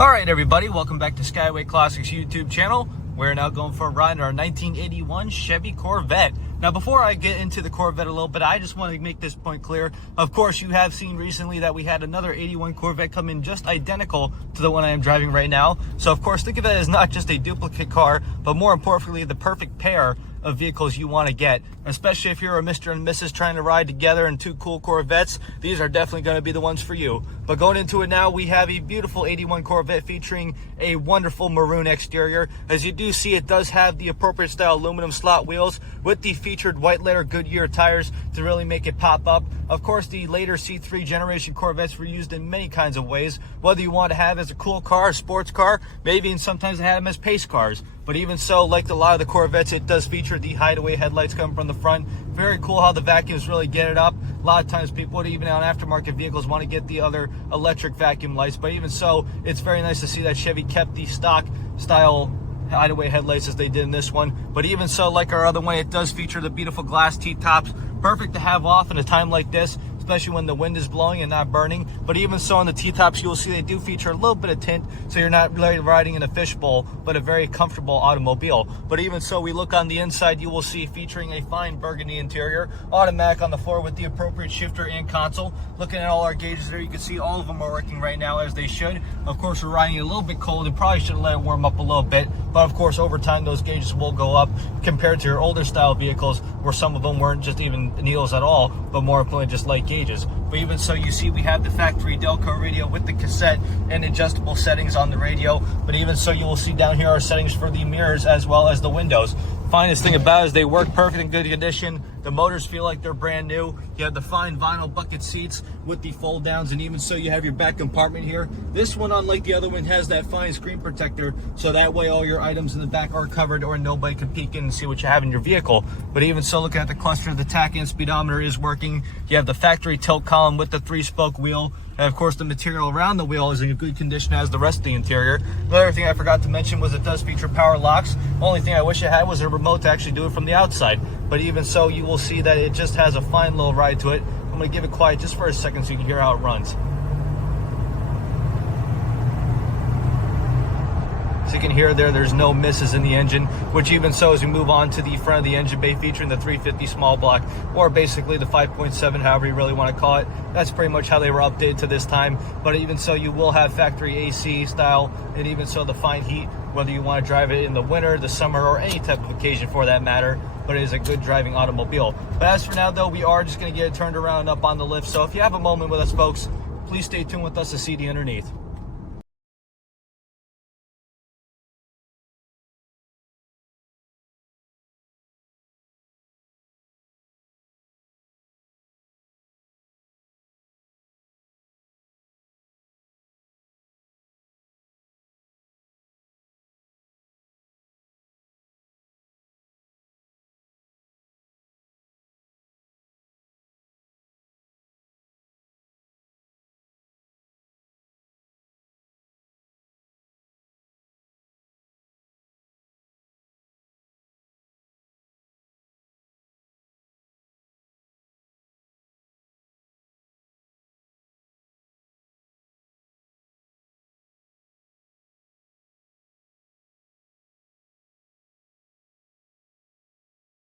All right, everybody, welcome back to Skyway Classics YouTube channel. We're now going for a ride in our 1981 Chevy Corvette. Now, before I get into the Corvette a little bit, I just want to make this point clear. Of course, you have seen recently that we had another 81 Corvette come in just identical to the one I am driving right now. So, of course, think of it as not just a duplicate car, but more importantly, the perfect pair of vehicles you want to get, especially if you're a Mr. and Mrs. trying to ride together in two cool Corvettes. These are definitely going to be the ones for you. But going into it now, we have a beautiful 81 Corvette featuring a wonderful maroon exterior. As you do see, it does have the appropriate style aluminum slot wheels with the featured white letter Goodyear tires to really make it pop up. Of course, the later C3 generation Corvettes were used in many kinds of ways, whether you want to have as a cool car, a sports car, maybe even sometimes they had them as pace cars. But even so, like a lot of the Corvettes, it does feature the hideaway headlights coming from the front. Very cool how the vacuums really get it up. A lot of times people, even on aftermarket vehicles, want to get the other electric vacuum lights. But even so, it's very nice to see that Chevy kept the stock style hideaway headlights as they did in this one. But even so, like our other one, it does feature the beautiful glass T-tops. Perfect to have off in a time like this, especially when the wind is blowing and not burning. But even so, on the T-tops, you'll see they do feature a little bit of tint, so you're not really riding in a fishbowl, but a very comfortable automobile. But even so, we look on the inside, you will see featuring a fine burgundy interior, automatic on the floor with the appropriate shifter and console. Looking at all our gauges there, you can see all of them are working right now as they should. Of course, we're riding a little bit cold and probably should have let it warm up a little bit, but of course, over time, those gauges will go up compared to your older style vehicles where some of them weren't just even needles at all, but more importantly, just light gauges. But even so, you see we have the factory Delco radio with the cassette and adjustable settings on the radio. But even so, you will see down here our settings for the mirrors as well as the windows. Finest thing about it is they work perfect in good condition. The motors feel like they're brand new. You have the fine vinyl bucket seats with the fold downs, and even so, you have your back compartment here. This one, unlike the other one, has that fine screen protector, so that way all your items in the back are covered or nobody can peek in and see what you have in your vehicle. But even so, looking at the cluster, the tach and speedometer is working. You have the factory tilt column with the 3-spoke wheel. And of course, the material around the wheel is in good condition as the rest of the interior. Another thing I forgot to mention was it does feature power locks. Only thing I wish it had was a remote to actually do it from the outside. But even so, you will see that it just has a fine little ride to it. I'm going to give it quiet just for a second so you can hear how it runs. So you can hear there's no misses in the engine, which even so, as we move on to the front of the engine bay featuring the 350 small block, or basically the 5.7, however you really want to call it. That's pretty much how they were updated to this time. But even so, you will have factory AC style, and even so, the fine heat, whether you want to drive it in the winter, the summer, or any type of occasion for that matter. But it is a good driving automobile. But as for now, though, we are just going to get it turned around and up on the lift. So if you have a moment with us, folks, please stay tuned with us to see the underneath.